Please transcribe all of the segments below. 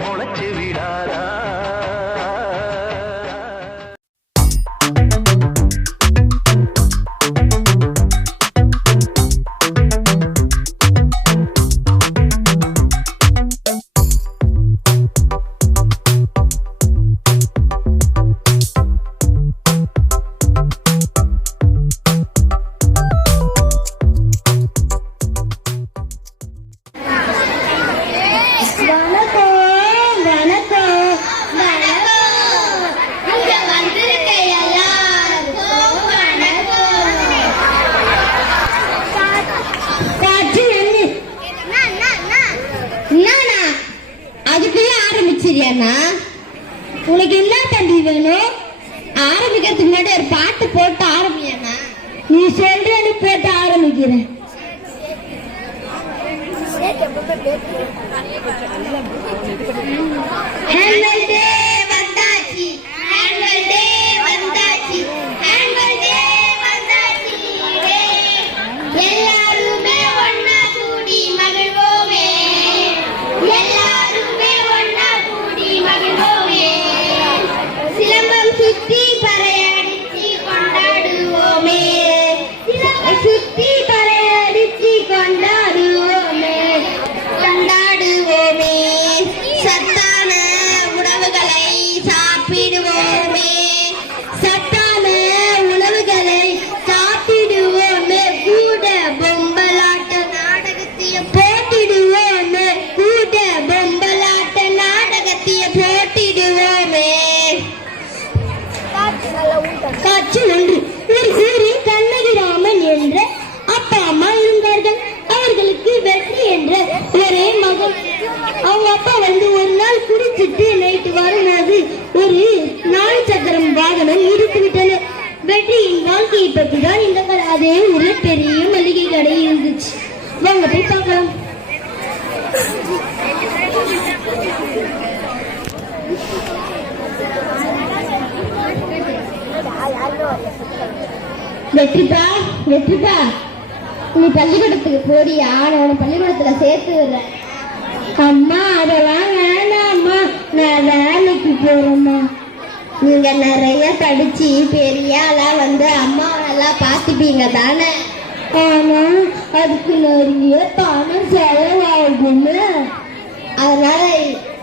முளைச்சு விடாதா ஆரம்பிச்சிரியாண்ணா உனக்கு என்ன தம்பி வேணும்? ஆரம்பிக்கிறதுக்கு முன்னாடி ஒரு பாட்டு போட்டு ஆரம்பியாண்ணா நீ சொல்றேன்னு போட்டு ஆரம்பிக்கிறேன் ஆனுவல் கொண்டாடுவோமே கொண்டாடுவோமே. சத்தான உணவுகளை சாப்பிடுவோமே. சத்தான உணவுகளை சாப்பிடுவோமே. கூட பொம்பலாட்ட நாடகத்திய போட்டிடுவோமே. கூட பொம்பலாட்ட நாடகத்திய போட்டிடுவோமே. காட்சி அவங்க அப்பா வந்து ஒரு நாள் குடிச்சிட்டு நைட்டு வரும்போது ஒரு நாலு சக்கரம் வாகனம் இடித்து விட்டது. வெற்றியின் வாழ்க்கையை பற்றி தான் இந்த கதை அதே ஊரில் பெரிய மளிகை கடை இருந்துச்சு. வாங்க போய் பார்க்கலாம். வெற்றிப்பா வெற்றிப்பா. நீ பள்ளிக்கூடத்துக்கு போறியா? நான் பள்ளிக்கூடத்துல சேர்த்து விடுறேன் அம்மா அதெல்லாம் வேணாம்மா. நான் வேலைக்கு போறேம்மா. நீங்க நிறைய படிச்சு பெரிய ஆளா வந்து அம்மாவெல்லாம் பார்த்துப்பீங்க தானே? ஆனா அதுக்கு நிறைய பணம் செலவாகுதுன்னு அதனால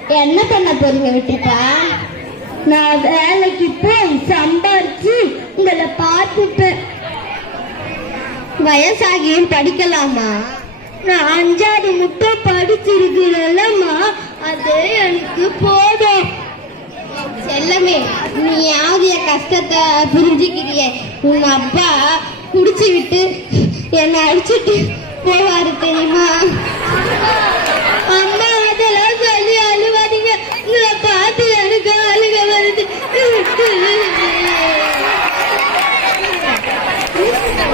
என்ன பண்ண போறீங்க விட்டுப்பா நான் வேலைக்கு போய் சம்பாரிச்சு உங்களை பார்த்துப்பேன். வயசாகியும் படிக்கலாமா? நான் அஞ்சாவது முட்டை படிச்சிருக்கிறேன்லம்மா. அது எனக்கு போதும். செல்லமே நீயாவது என் கஷ்டத்தை புரிஞ்சுக்கிறிய. உன் அப்பா குடிச்சு விட்டு என்னை அடிச்சிட்டு போவாரு தெரியுமா? அம்மா அதெல்லாம் சொல்லி அழுவாதீங்க. உங்களை பார்த்து எனக்கு அழுக வருது.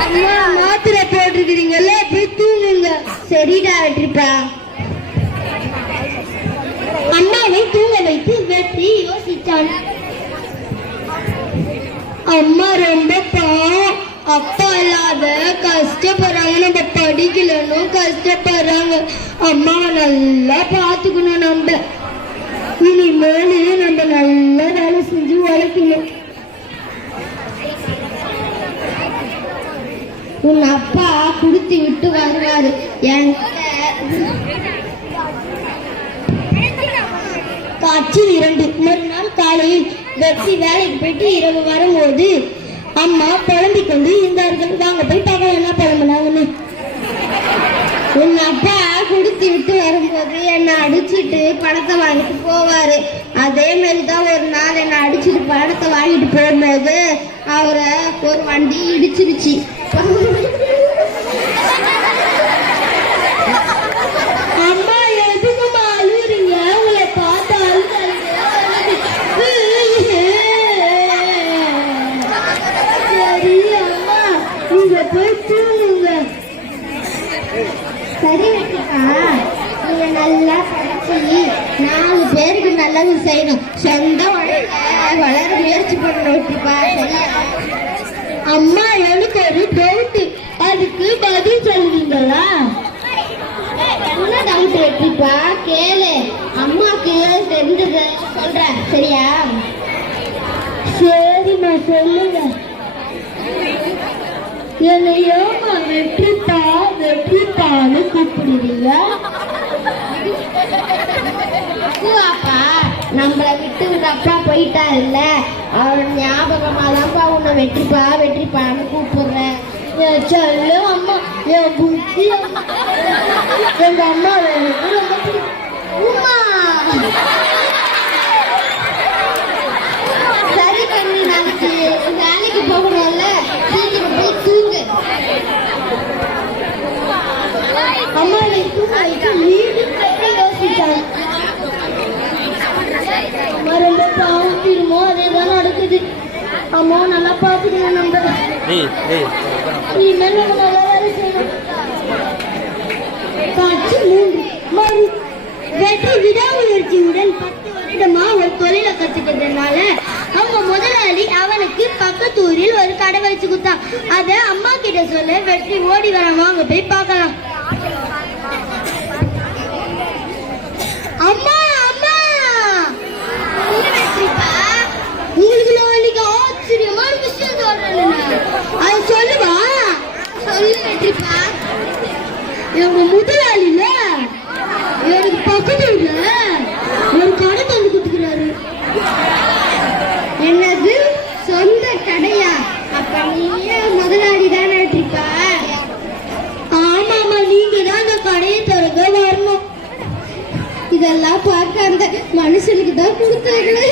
அம்மா மாத்திரை போட்டிருக்கிறீங்களே? சரிடா வெற்றிப்பா அம்மாவை தூங்க வைத்து வெற்றி யோசித்தான். அம்மா ரொம்ப பாவம் அப்பா இல்லாத கஷ்டப்படுறாங்க. நம்ம படிக்கலன்னு கஷ்டப்படுறாங்க. அம்மாவை நல்லா பார்த்துக்கணும் நம்ம. இனிமேல் நம்ம நல்லா வேலை செஞ்சு உழைக்கணும். உன் அப்பா குடுத்து விட்டு வருவாரு என் காட்சி இரண்டு. மறுநாள் காலையில் வெற்றி வேலைக்கு போயிட்டு இரவு வரும்போது அம்மா புலம்பிக் கொண்டு இருந்தார்கள் வாங்க போய் பார்க்கலாம் என்ன புலம்புனாங்கன்னு உன் அப்பா குடுத்து விட்டு வரும்போது என்னை அடிச்சிட்டு பணத்தை வாங்கிட்டு போவாரு. அதே மாதிரி தான் ஒரு நாள் என்னை அடிச்சிட்டு பணத்தை வாங்கிட்டு போகும்போது அவரை ஒரு வண்டி இடிச்சிருச்சு. சரி வெற்றிக்கா நீங்க நல்லா படிச்சு நாலு பேருக்கு நல்லது செய்யணும். சொந்த வாழ்க்கை வளர முயற்சி பண்ணணும் வெற்றிப்பா சரியா? அம்மா எனக்கு ஒரு அதுக்கு பதில் சொல்லுவீங்களா? என்ன டவுட் வெற்றிப்பா கேளு. அம்மாக்கு தெரிஞ்சது சொல்றேன். சரியா? சரிம்மா சொல்லுங்க. என்னையோமா வெற்றித்தா வெற்றித்தான்னு கூப்பிடுவீங்க அப்பா நம்மளை விட்டு உங்க அப்பா போயிட்டா இல்ல அவர் ஞாபகமா தான்ப்பா உன்னை வெற்றிப்பா வெற்றிப்பான்னு கூப்பிடுறேன். என் செல்லம் அம்மா. என் புத்தி. எங்க அம்மா ரொம்ப பிடிக்கும். உமா சரி கண்ணு நாளைக்கு வேலைக்கு போகணும்ல சீக்கிரம் போய் தூங்கு அம்மா என்னை அம்மா பாவம் திரும்ப அதேதான் நடக்குது அம்மா நல்லா பாத்துக்கணும் நம்ம இனிமேல் நம்ம நல்லா வேலை செய்யணும் காட்சி மூன்று மறு வெற்றி விடாமுயற்சியுடன் பத்து வருடமா ஒரு தொழிலை கத்துக்கிறதுனால அவங்க முதலாளி அவனுக்கு பக்கத்தூரில் ஒரு கடை வச்சு கொடுத்தான் அதை அம்மா கிட்ட சொல்ல வெற்றி ஓடி வரமா அங்க போய் பார்க்கலாம் அம்மா அம்மா உங்களுக்கு நான் இன்னைக்கு ஆச்சரியமான விஷயம் சொல்றேன் அது சொல்லுவா சொல்லு வெற்றிப்பா எங்க முதலாளில எனக்கு பக்கத்து வீட்டுல ஒரு கடை தந்து கொடுத்துக்கிறாரு என்னது? சொந்த கடையா? அப்ப நீயே முதலாளி தானே வெற்றிப்பா ஆமாமா நீங்க தான் அந்த கடையை திறக்க வரணும். இதெல்லாம் பார்க்க அந்த மனுஷனுக்கு தான் கொடுத்தாங்களே